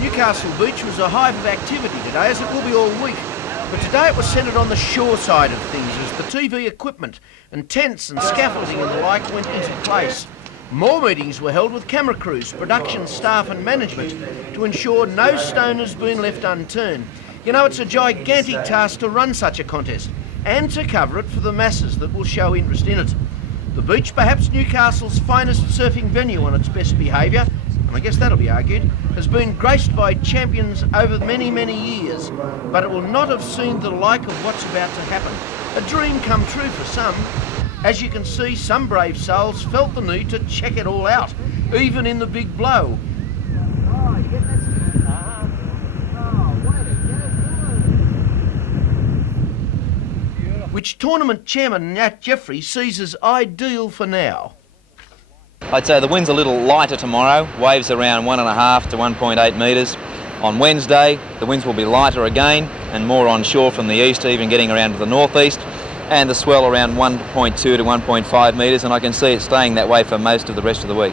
Newcastle Beach was a hive of activity today, as it will be all week. But today it was centred on the shore side of things, as the TV equipment and tents and scaffolding and the like went into place. More meetings were held with camera crews, production staff and management to ensure no stone has been left unturned. You know, it's a gigantic task to run such a contest and to cover it for the masses that will show interest in it. The beach, perhaps Newcastle's finest surfing venue on its best behaviour, and I guess that'll be argued, has been graced by champions over many, many years, but it will not have seen the like of what's about to happen. A dream come true for some. As you can see, some brave souls felt the need to check it all out, even in the big blow. Which tournament chairman Nat Jeffrey sees as ideal for now. I'd say the wind's a little lighter tomorrow, waves around 1.5 to 1.8 metres. On Wednesday, the winds will be lighter again and more onshore from the east, even getting around to the northeast, and the swell around 1.2 to 1.5 metres, and I can see it staying that way for most of the rest of the week.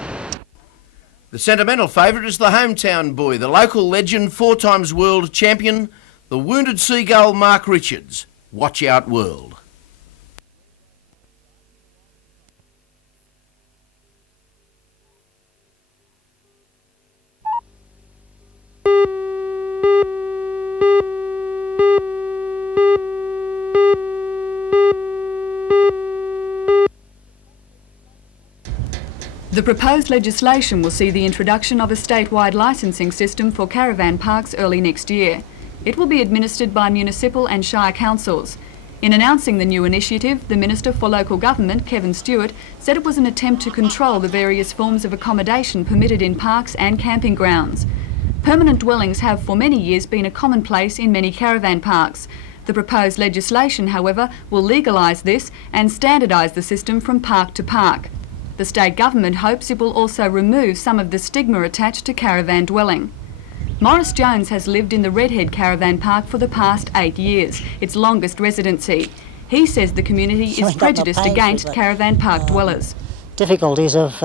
The sentimental favourite is the hometown boy, the local legend, 4 times world champion, the wounded seagull Mark Richards. Watch out, world. The proposed legislation will see the introduction of a statewide licensing system for caravan parks early next year. It will be administered by municipal and shire councils. In announcing the new initiative, the Minister for Local Government, Kevin Stewart, said it was an attempt to control the various forms of accommodation permitted in parks and camping grounds. Permanent dwellings have for many years been a commonplace in many caravan parks. The proposed legislation, however, will legalise this and standardise the system from park to park. The state government hopes it will also remove some of the stigma attached to caravan dwelling. Morris Jones has lived in the Redhead Caravan Park for the past 8 years, its longest residency. He says the community is prejudiced against caravan park dwellers. Difficulties of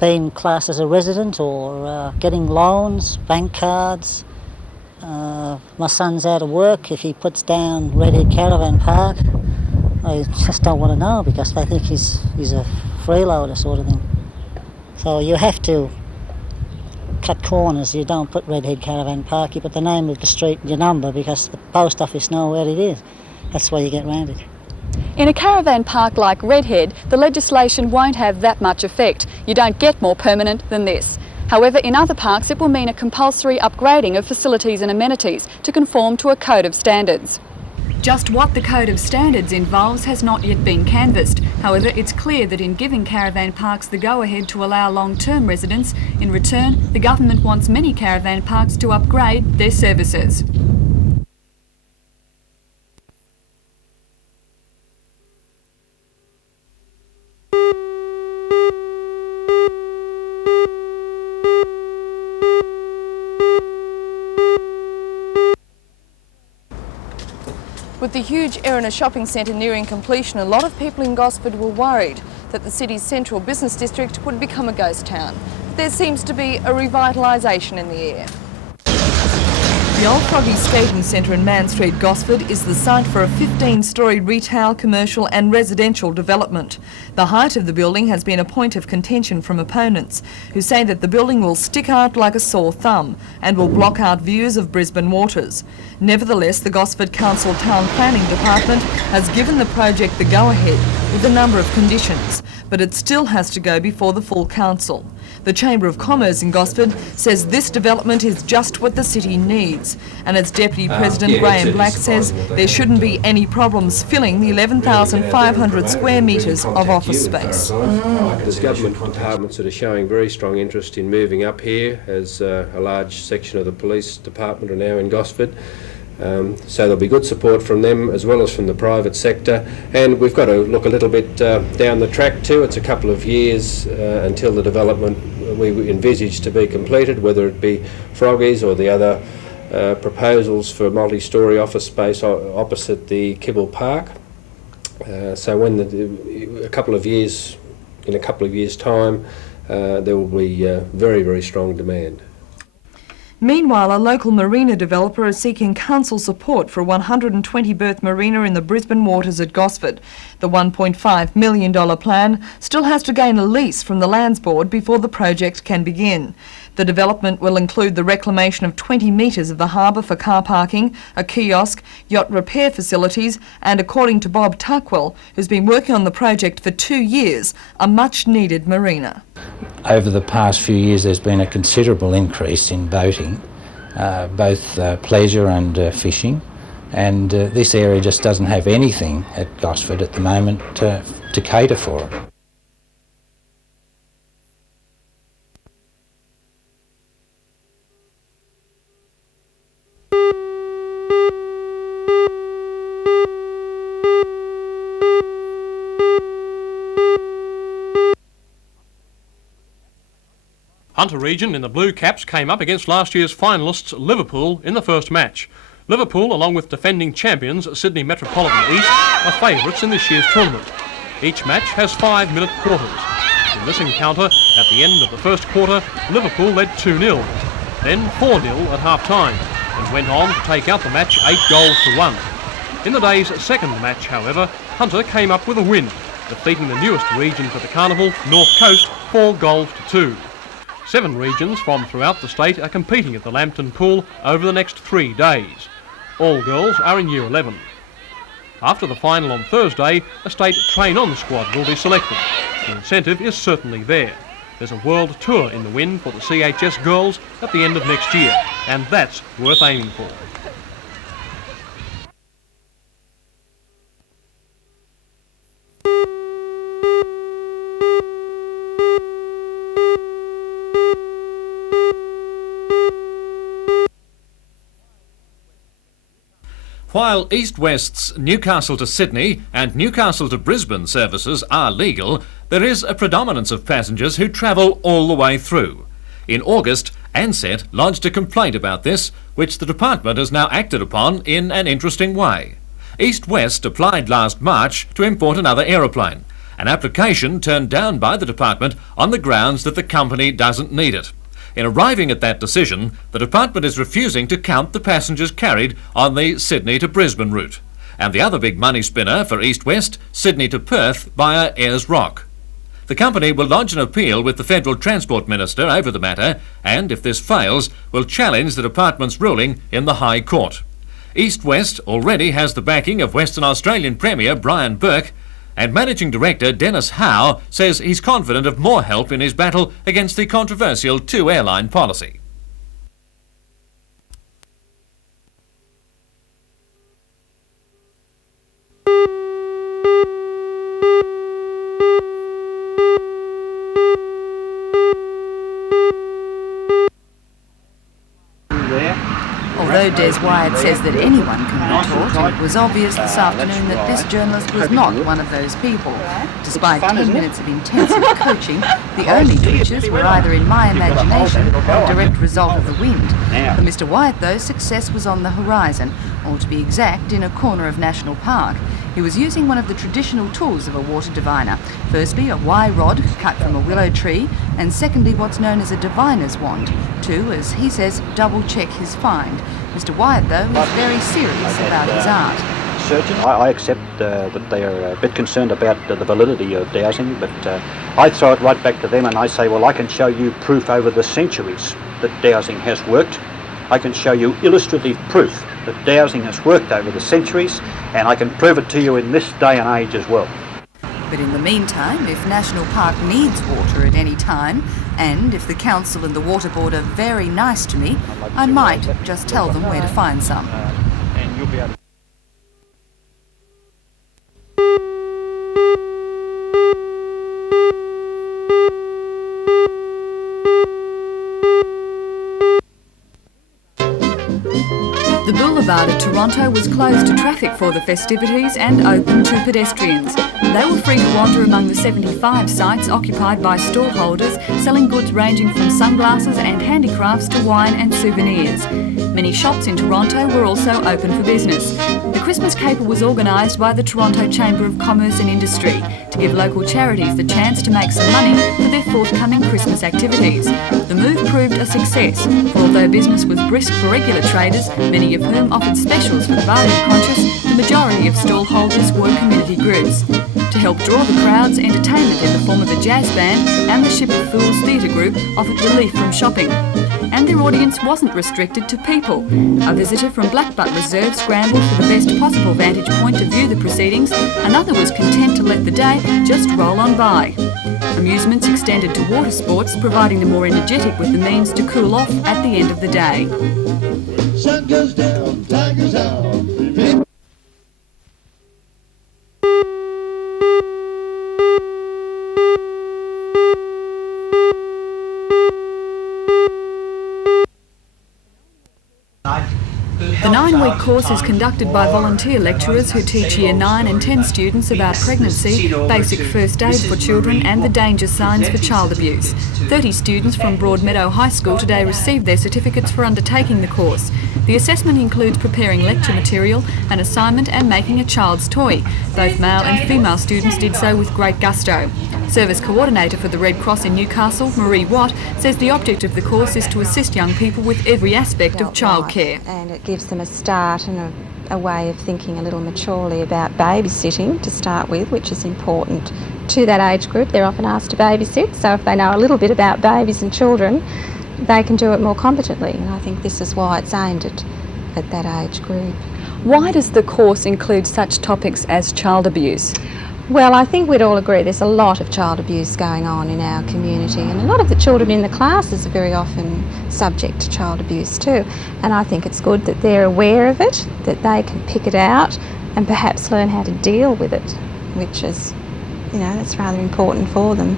being classed as a resident or getting loans, bank cards. My son's out of work. If he puts down Redhead Caravan Park, I just don't want to know because they think he's a freeloader sort of thing. So you have to cut corners. You don't put Redhead Caravan Park, you put the name of the street and your number because the post office know where it is. That's why you get round it. In a caravan park like Redhead, the legislation won't have that much effect. You don't get more permanent than this. However, in other parks it will mean a compulsory upgrading of facilities and amenities to conform to a code of standards. Just what the Code of Standards involves has not yet been canvassed. However, it's clear that in giving caravan parks the go-ahead to allow long-term residents, in return, the government wants many caravan parks to upgrade their services. With the huge Erina shopping centre nearing completion, a lot of people in Gosford were worried that the city's central business district would become a ghost town. There seems to be a revitalisation in the air. The Old Froggy Skating Centre in Man Street, Gosford, is the site for a 15-storey retail, commercial and residential development. The height of the building has been a point of contention from opponents, who say that the building will stick out like a sore thumb and will block out views of Brisbane waters. Nevertheless, the Gosford Council Town Planning Department has given the project the go-ahead with a number of conditions, but it still has to go before the full council. The Chamber of Commerce in Gosford says this development is just what the city needs, and its Deputy President Graham Black says there shouldn't be any problems filling the 11,500 square metres of office space. There's government departments that are showing very strong interest in moving up here, as a large section of the police department are now in Gosford. So there'll be good support from them as well as from the private sector, and we've got to look a little bit down the track too. It's a couple of years until the development we envisage to be completed, whether it be Froggies or the other proposals for multi-storey office space opposite the Kibble Park. So when in a couple of years' time there will be very, very strong demand. Meanwhile, a local marina developer is seeking council support for a 120-berth marina in the Brisbane waters at Gosford. The $1.5 million plan still has to gain a lease from the Lands Board before the project can begin. The development will include the reclamation of 20 metres of the harbour for car parking, a kiosk, yacht repair facilities and, according to Bob Tuckwell, who's been working on the project for 2 years, a much-needed marina. Over the past few years there's been a considerable increase in boating, both pleasure and fishing, and this area just doesn't have anything at Gosford at the moment to cater for it. Hunter Region in the Blue Caps came up against last year's finalists Liverpool in the first match. Liverpool, along with defending champions Sydney Metropolitan East, are favourites in this year's tournament. Each match has 5-minute quarters. In this encounter, at the end of the first quarter, Liverpool led 2-0, then 4-0 at half-time, and went on to take out the match 8-1. In the day's second match, however, Hunter came up with a win, defeating the newest region for the carnival, North Coast, 4-2. 7 regions from throughout the state are competing at the Lambton Pool over the next 3 days. All girls are in Year 11. After the final on Thursday, a state train-on squad will be selected. The incentive is certainly there. There's a world tour in the wind for the CHS girls at the end of next year, and that's worth aiming for. While East West's Newcastle to Sydney and Newcastle to Brisbane services are legal, there is a predominance of passengers who travel all the way through. In August, Ansett lodged a complaint about this, which the department has now acted upon in an interesting way. East West applied last March to import another aeroplane, an application turned down by the department on the grounds that the company doesn't need it. In arriving at that decision, the department is refusing to count the passengers carried on the Sydney to Brisbane route. And the other big money spinner for East West, Sydney to Perth via Ayers Rock. The company will lodge an appeal with the Federal Transport Minister over the matter, and if this fails, will challenge the department's ruling in the High Court. East West already has the backing of Western Australian Premier Brian Burke, and Managing Director Dennis Howe says he's confident of more help in his battle against the controversial two-airline policy. Although Des Wyatt says that anyone can be taught, it was obvious this afternoon that this journalist was not one of those people. Despite 10 minutes of intensive coaching, the only teachers were either in my imagination or a direct result of the wind. For Mr. Wyatt, though, success was on the horizon, or to be exact, in a corner of National Park. He was using one of the traditional tools of a water diviner. Firstly, a Y rod cut from a willow tree, and secondly, what's known as a diviner's wand, to, as he says, double-check his find. Mr. Wyatt, though, is very serious about his art. Surgeon, I accept that they are a bit concerned about the validity of dowsing, but I throw it right back to them and I say, well, I can show you proof over the centuries that dowsing has worked. I can show you illustrative proof that dowsing has worked over the centuries, and I can prove it to you in this day and age as well. But in the meantime, if National Park needs water at any time, and if the council and the water board are very nice to me, I might just tell them where to find some. And you'll be able to... The boulevard at Toronto was closed to traffic for the festivities and open to pedestrians. They were free to wander among the 75 sites occupied by stallholders selling goods ranging from sunglasses and handicrafts to wine and souvenirs. Many shops in Toronto were also open for business. The Christmas caper was organised by the Toronto Chamber of Commerce and Industry to give local charities the chance to make some money for their forthcoming Christmas activities. The move proved a success, for although business was brisk for regular traders, many of whom offered specials for the bargain conscious, the majority of stall holders were community groups. To help draw the crowds, entertainment in the form of a jazz band and the Ship of Fools theatre group offered relief from shopping. And their audience wasn't restricted to people. A visitor from Blackbutt Reserve scrambled for the best possible vantage point to view the proceedings. Another was content to let the day just roll on by. Amusements extended to water sports, providing the more energetic with the means to cool off at the end of the day. Sun goes down, tigers out. The 9-week course is conducted by volunteer lecturers who teach Year 9 and 10 students about pregnancy, basic first aid for children and the danger signs for child abuse. 30 students from Broadmeadow High School today received their certificates for undertaking the course. The assessment includes preparing lecture material, an assignment and making a child's toy. Both male and female students did so with great gusto. Service Coordinator for the Red Cross in Newcastle, Marie Watt, says the object of the course is to assist young people with every aspect of childcare. And it gives them a start and a way of thinking a little maturely about babysitting to start with, which is important to that age group. They're often asked to babysit, so if they know a little bit about babies and children, they can do it more competently, and I think this is why it's aimed at that age group. Why does the course include such topics as child abuse? Well, I think we'd all agree there's a lot of child abuse going on in our community, and a lot of the children in the classes are very often subject to child abuse too. And I think it's good that they're aware of it, that they can pick it out and perhaps learn how to deal with it, which is, that's rather important for them.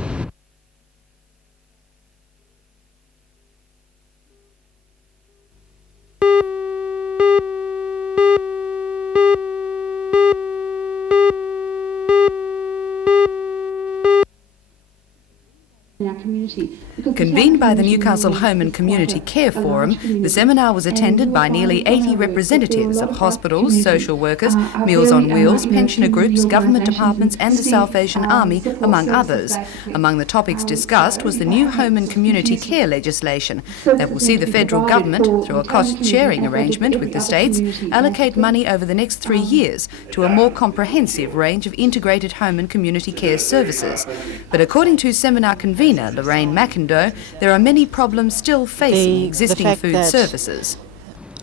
Convened by the Newcastle Home and Community Care Forum, the seminar was attended by nearly 80 representatives of hospitals, social workers, Meals on Wheels, pensioner groups, government departments and the Salvation Army, among others. Among the topics discussed was the new home and community care legislation that will see the federal government, through a cost-sharing arrangement with the states, allocate money over the next 3 years to a more comprehensive range of integrated home and community care services. But according to seminar convener Lorraine McIndoe, there are many problems still facing existing food services.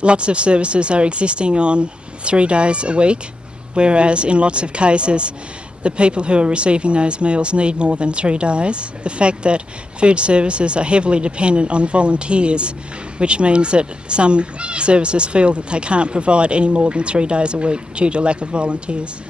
Lots of services are existing on 3 days a week, whereas in lots of cases the people who are receiving those meals need more than 3 days. The fact that food services are heavily dependent on volunteers, which means that some services feel that they can't provide any more than 3 days a week due to lack of volunteers.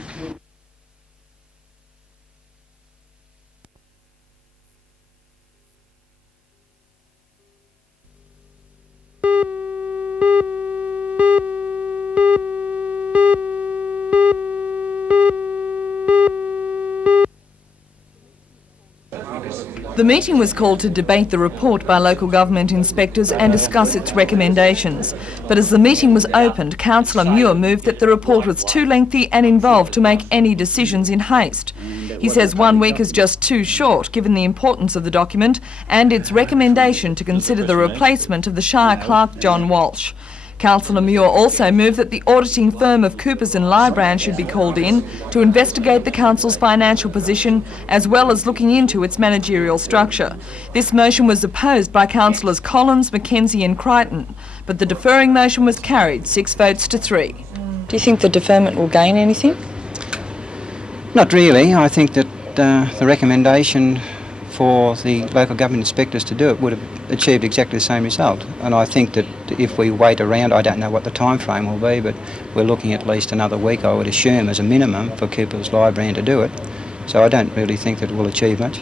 The meeting was called to debate the report by local government inspectors and discuss its recommendations. But as the meeting was opened, Councillor Muir moved that the report was too lengthy and involved to make any decisions in haste. He says 1 week is just too short given the importance of the document and its recommendation to consider the replacement of the Shire Clerk John Walsh. Councillor Muir also moved that the auditing firm of Coopers and Lybrand should be called in to investigate the council's financial position as well as looking into its managerial structure. This motion was opposed by councillors Collins, McKenzie and Crichton, but the deferring motion was carried 6 votes to 3. Do you think the deferment will gain anything? Not really. I think that the recommendation for the local government inspectors to do it would have achieved exactly the same result. And I think that if we wait around, I don't know what the time frame will be, but we're looking at least another week, I would assume, as a minimum for Coopers Lybrand to do it. So I don't really think that it will achieve much.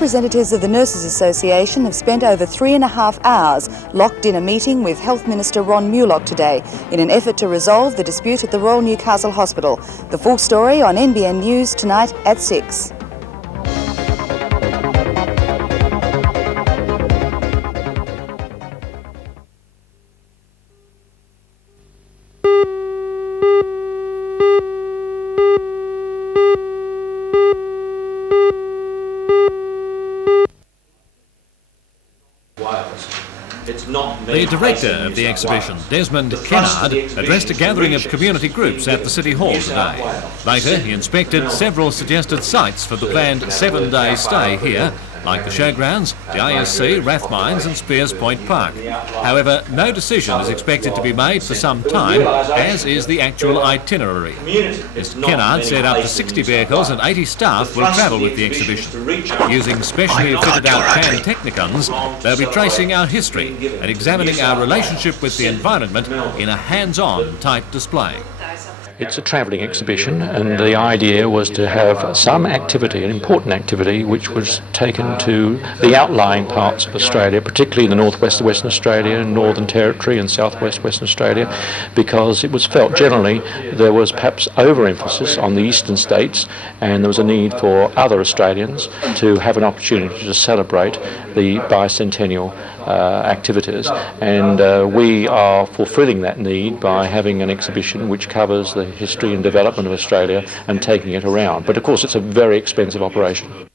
representatives of the Nurses Association have spent over 3.5 hours locked in a meeting with Health Minister Ron Mulock today in an effort to resolve the dispute at the Royal Newcastle Hospital. The full story on NBN News tonight at 6. The director of the exhibition, Desmond Kennard, addressed a gathering of community groups at the City Hall today. Later, he inspected several suggested sites for the planned 7-day stay here, like the showgrounds, the ISC, Rathmines and Spears Point Park. However, no decision is expected to be made for some time, as is the actual itinerary. Mr Kennard said up to 60 vehicles and 80 staff will travel with the exhibition. Using specially fitted out Pan-Technicons, they'll be tracing our history and examining our relationship with the environment in a hands-on type display. It's a travelling exhibition, and the idea was to have some activity, an important activity, which was taken to the outlying parts of Australia, particularly the northwest of Western Australia, Northern Territory and southwest Western Australia, because it was felt generally there was perhaps overemphasis on the eastern states, and there was a need for other Australians to have an opportunity to celebrate the bicentennial activities, and we are fulfilling that need by having an exhibition which covers the history and development of Australia and taking it around. But of course it's a very expensive operation.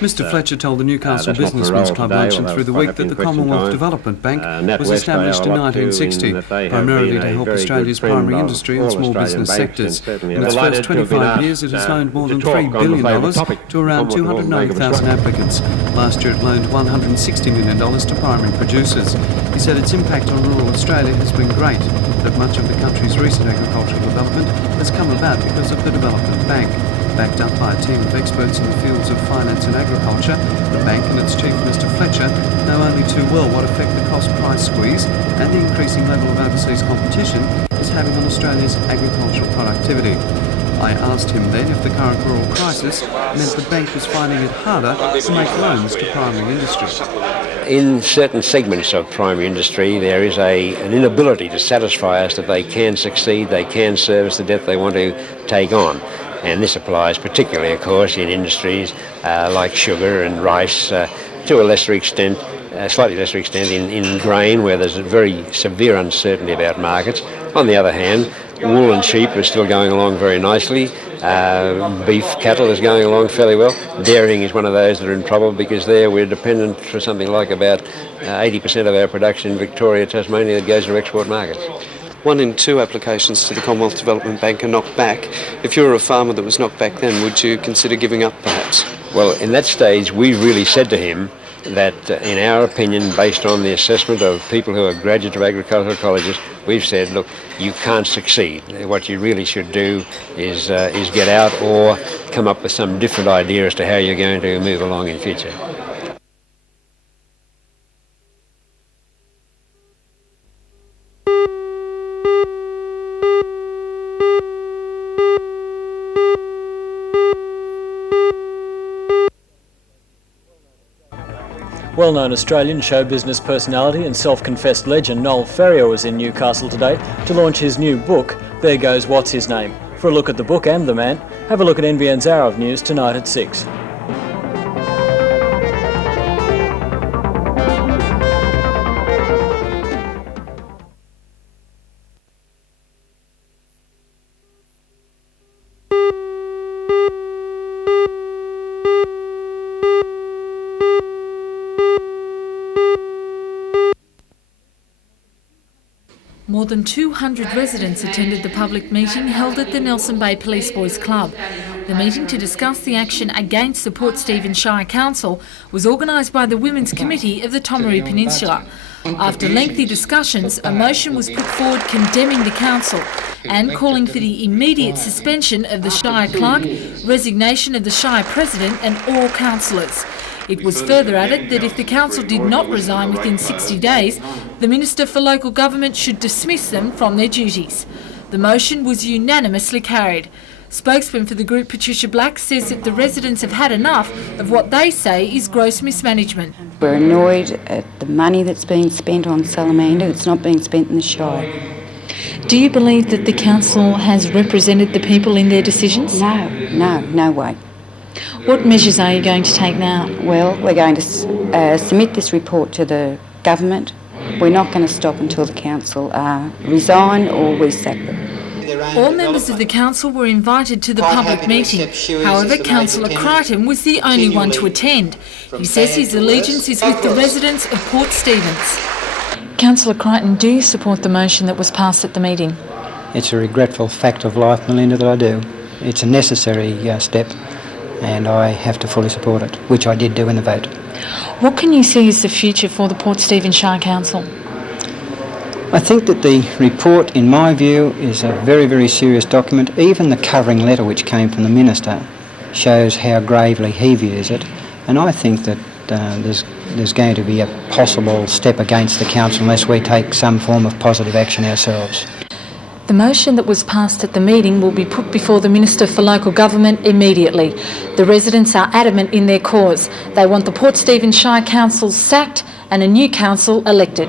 Mr Fletcher told the Newcastle Businessmen's Club luncheon through the week that the Commonwealth Development Bank was established in 1960, primarily to help Australia's primary industry and small business sectors. In its first 25 years, it has loaned more than $3 billion to around 290,000 applicants. Last year it loaned $160 million to primary producers. He said its impact on rural Australia has been great, that much of the country's recent agricultural development has come about because of the Development Bank. Backed up by a team of experts in the fields of finance and agriculture, the bank and its chief, Mr Fletcher, know only too well what effect the cost-price squeeze and the increasing level of overseas competition is having on Australia's agricultural productivity. I asked him then if the current rural crisis meant the bank was finding it harder to make loans to primary industry. In certain segments of primary industry, there is an inability to satisfy us that they can succeed, they can service the debt they want to take on. And this applies particularly, of course, in industries like sugar and rice, to a lesser extent, slightly lesser extent in grain, where there's a very severe uncertainty about markets. On the other hand, wool and sheep are still going along very nicely. Beef cattle is going along fairly well. Dairying is one of those that are in trouble because there we're dependent for something like about 80% of our production in Victoria, Tasmania, that goes to export markets. 1 in 2 applications to the Commonwealth Development Bank are knocked back. If you were a farmer that was knocked back then, would you consider giving up perhaps? Well, in that stage, we really said to him that, in our opinion, based on the assessment of people who are graduates of agricultural colleges, we've said, look, you can't succeed. What you really should do is get out or come up with some different idea as to how you're going to move along in future. Well-known Australian show business personality and self-confessed legend Noel Ferrier was in Newcastle today to launch his new book, There Goes What's His Name. For a look at the book and the man, have a look at NBN's Hour of News tonight at 6. More than 200 residents attended the public meeting held at the Nelson Bay Police Boys Club. The meeting to discuss the action against the Port Stephens Shire Council was organised by the Women's Committee of the Tomaree Peninsula. After lengthy discussions, a motion was put forward condemning the council and calling for the immediate suspension of the Shire Clerk, resignation of the Shire President and all councillors. It was further added that if the council did not resign within 60 days, the Minister for Local Government should dismiss them from their duties. The motion was unanimously carried. Spokesman for the group, Patricia Black, says that the residents have had enough of what they say is gross mismanagement. We're annoyed at the money that's being spent on Salamander. It's not being spent in the Shire. Do you believe that the council has represented the people in their decisions? No way. What measures are you going to take now? Well, we're going to submit this report to the government. We're not going to stop until the council resign or we sack them. All members of the council were invited to the public meeting. However, Councillor Crichton was the only one to attend. He says his allegiance is with the residents of Port Stephens. Councillor Crichton, do you support the motion that was passed at the meeting? It's a regretful fact of life, Melinda, that I do. It's a necessary step, and I have to fully support it, which I did do in the vote. What can you see as the future for the Port Stephens Shire Council? I think that the report, in my view, is a very, very serious document. Even the covering letter which came from the Minister shows how gravely he views it, and I think that there's going to be a possible step against the Council unless we take some form of positive action ourselves. The motion that was passed at the meeting will be put before the Minister for Local Government immediately. The residents are adamant in their cause. They want the Port Stephens Shire Council sacked and a new council elected.